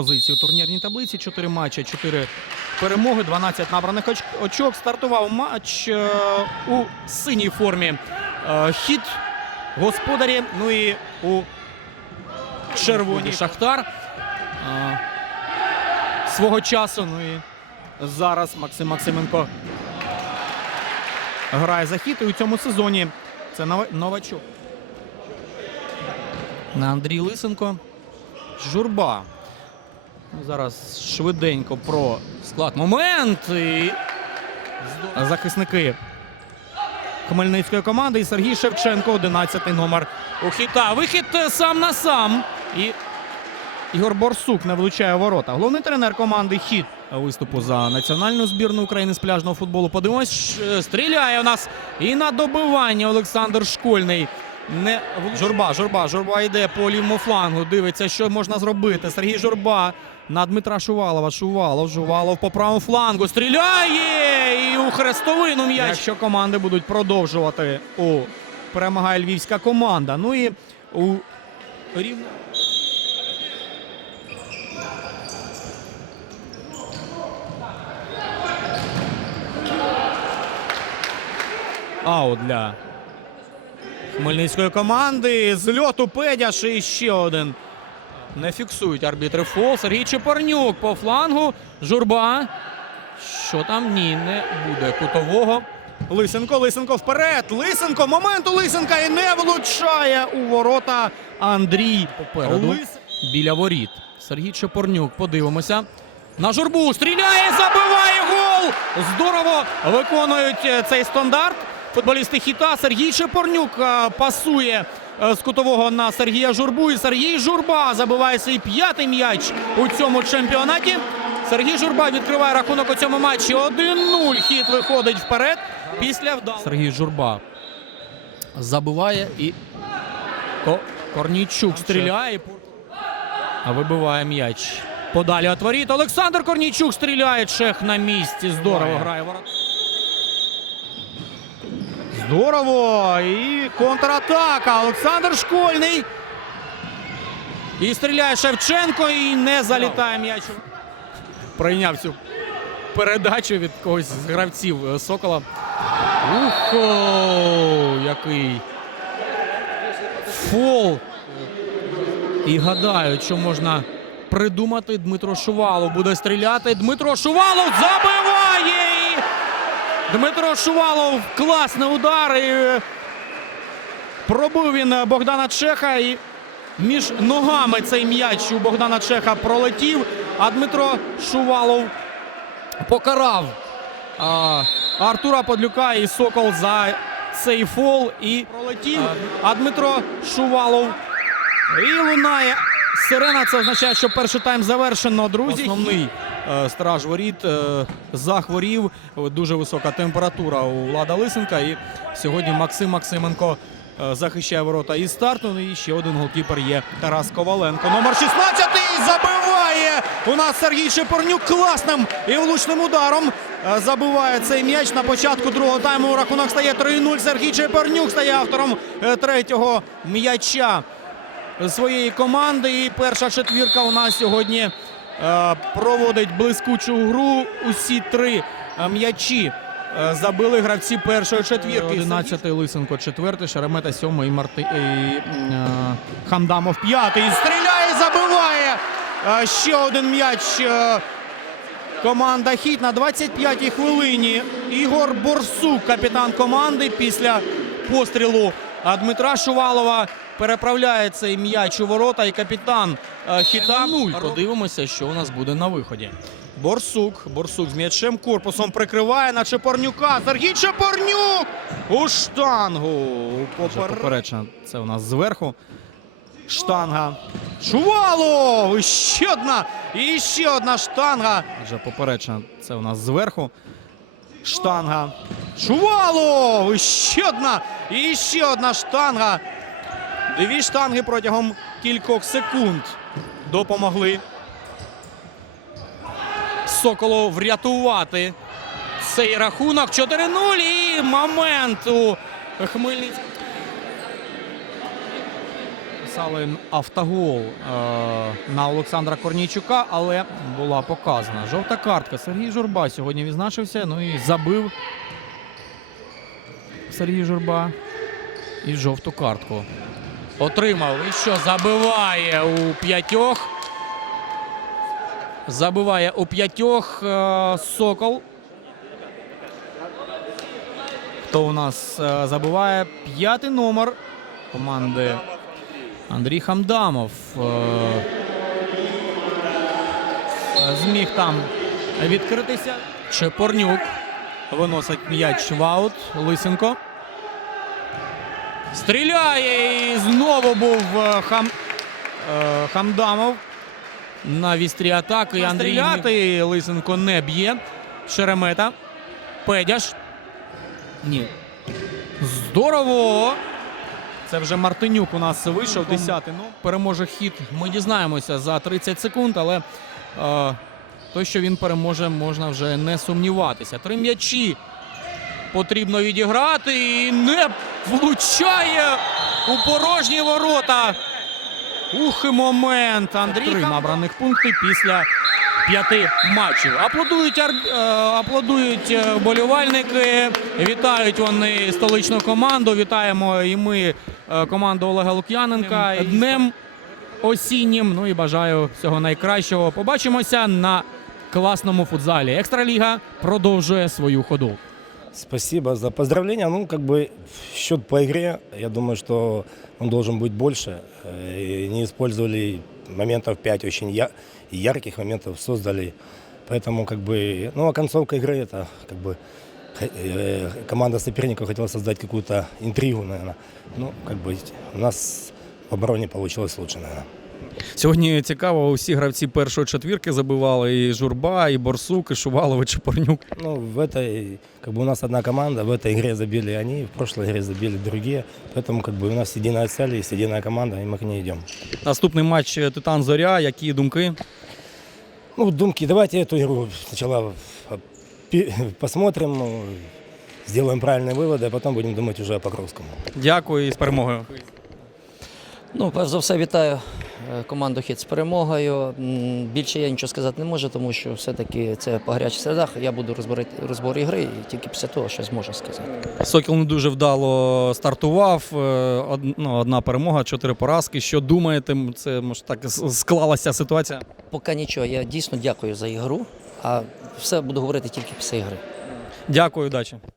позиції у турнірній таблиці. 4 матчі, 4 перемоги, 12 набраних очок. Стартував матч е, у синій формі. Е, хід господарі. Ну і у червоній Шахтар. Е, свого часу. Ну і зараз Максим Максименко грає за хід. І у цьому сезоні це нова- новачок. На Андрій Лисенко. Журба. Ну, Зараз швиденько про склад. Момент. І захисники Хмельницької команди. І Сергій Шевченко, 11 номер у хіта. Вихід е, сам на сам. І Ігор Борсук не влучає ворота. Головний тренер команди хід виступу за національну збірну України з пляжного футболу. Подивимось, стріляє у нас і на добивання Олександр Школьний. Не журба, журба, журба йде по лівому флангу. Дивиться, що можна зробити. Сергій Журба на Дмитра Шувалова. Шувалов, Шувалов по правому флангу. Стріляє! І у хрестовину м'яч. Якщо команди будуть продовжувати у перемагає львівська команда. Ну і у рівно. Аут для хмельницької команди. З льоту Педяш і ще один. Не фіксують арбітри фол. Сергій Чепорнюк по флангу. Журба. Що там? Ні, не буде кутового. Лисенко, Лисенко вперед. Лисенко. Момент у Лисенка і не влучає у ворота Андрій попереду. Біля воріт. Сергій Чепорнюк. Подивимося. На журбу стріляє, забиває гол. Здорово виконують е, цей стандарт. Футболісти хіта Сергій Чепорнюк е, пасує з кутового на Сергія Журбу. І Сергій Журба забиває свій п'ятий м'яч у цьому чемпіонаті. Сергій Журба відкриває рахунок у цьому матчі. 1-0. Хід виходить вперед. Після вдалого. Сергій Журба забиває і Ко- Корнійчук стріляє. А вибиває м'яч. Подалі від воріт. Олександр Корнійчук стріляє. Чех на місці. Здорово грає ворот. Здорово. І контратака. Олександр Школьний. І стріляє Шевченко і не залітає м'яч. Прийняв цю передачу від когось з гравців е, Сокола. Ухо! Який фол. І гадають, що можна придумати. Дмитро Шувалов буде стріляти. Дмитро Шувалов забиває! Дмитро Шувалов класний удар. І е, пробив він е, Богдана Чеха. І між ногами цей м'яч у Богдана Чеха пролетів. А Дмитро Шувалов покарав а, Артура Подлюка і Сокол за цей фол. І пролетів. А Дмитро Шувалов і лунає сирена. Це означає, що перший тайм завершено. Друзі, основний страж воріт е, захворів. Дуже висока температура у Влада Лисенка. І сьогодні Максим Максименко е, захищає ворота із старту. Ну і ще один голкіпер є Тарас Коваленко. Номер 16 забиває. У нас Сергій Шепорнюк класним і влучним ударом. е, Забиває цей м'яч на початку другого тайму. Рахунок стає 3-0. Сергій Шепорнюк стає автором е, третього м'яча своєї команди. І перша четвірка у нас сьогодні е, проводить блискучу гру. Усі три е, м'ячі е, забили гравці першої четвірки. 11 Лисенко, четвертий, Шеремета, сьомий, Марти... і, е, Хамдамов п'ятий. Стріляє, забиває. Е, ще один м'яч. е, Команда хід на 25-й хвилині. Ігор Борсук, капітан команди, після пострілу Дмитра Шувалова переправляє цей м'яч у ворота. І капітан е, хіта. Нуль. Подивимося, що у нас буде на виході. Борсук. Борсук з м'ячем корпусом прикриває на Чепорнюка. Сергій Чепорнюк у штангу. Поперечна. Це у нас зверху. Штанга Шувалов! І ще одна! І ще одна штанга. Вже поперечна, це у нас зверху. Штанга. Шувалов! І ще одна! І ще одна штанга. Дві штанги протягом кількох секунд допомогли Соколу врятувати цей рахунок 4-0 і момент у Хмельницькому. Писали автогол е, на Олександра Корнійчука, але була показана. Жовта картка. Сергій Журба сьогодні відзначився. Ну і забив Сергій Журба і жовту картку. Отримав. І що забиває у п'ятьох. Забиває у п'ятьох е, Сокол. Хто у нас е, забиває? П'ятий номер команди Андрій Хамдамов. Е, Зміг там відкритися. Чепорнюк виносить м'яч в аут. Лисенко. Стріляє і знову був е, хам, е, Хамдамов на вістрі атаки. Андрій Стріляти Лисенко не б'є. Шеремета. Педяш. Ні. Здорово! Це вже Мартинюк у нас вийшов. Десятий. Ну, переможе хід. Ми дізнаємося за 30 секунд, але е, то, що він переможе, можна вже не сумніватися. Три м'ячі потрібно відіграти і не влучає у порожні ворота. Ух, і момент. Андрій Три набраних пункти після п'яти матчів. Аплодують, ар- е, аплодують е, вболівальники. Вітають вони столичну команду. Вітаємо і ми е, команду Олега Лук'яненка днем осіннім. Ну і бажаю всього найкращого. Побачимося на класному футзалі. Екстраліга продовжує свою ходу. Спасибо за поздравления. Ну, как бы счет по игре, я думаю, что он должен быть больше. Э, и Не использовали моментов 5 очень я- ярких моментов создали. Поэтому, как бы, ну, а концовка игры это, как бы, х- э, команда соперников хотела создать какую-то интригу, наверное. Ну, как бы, у нас в обороне получилось лучше, наверное. Сьогодні цікаво, усі гравці першої четвірки забивали і Журба, і Борсук, і Шувалов, і Чепорнюк. Ну, в этой, как бы у нас одна команда, в этой игре забили они, в прошлой игре забили другие. Поэтому, как бы, у нас единая цель, есть единая команда, и мы к ней идем. Наступний матч е, Титан Зоря. Які думки? Ну, думки, давайте эту игру сначала э, пи- посмотрим, ну, сделаем правильные выводы, а потом будем думать уже о Покровском. Дякую і з перемогою. Ну, перш за все, вітаю е, команду Хід з перемогою. Більше я нічого сказати не можу, тому що все-таки це по гарячих середах. Я буду розбирати розбор ігри і тільки після того щось можу сказати. Сокіл не дуже вдало стартував. е, ну, одна перемога, чотири поразки. Що думаєте? Це може так склалася ситуація? Поки нічого, я дійсно дякую за ігру, а все буду говорити тільки після ігри. Дякую, удачі.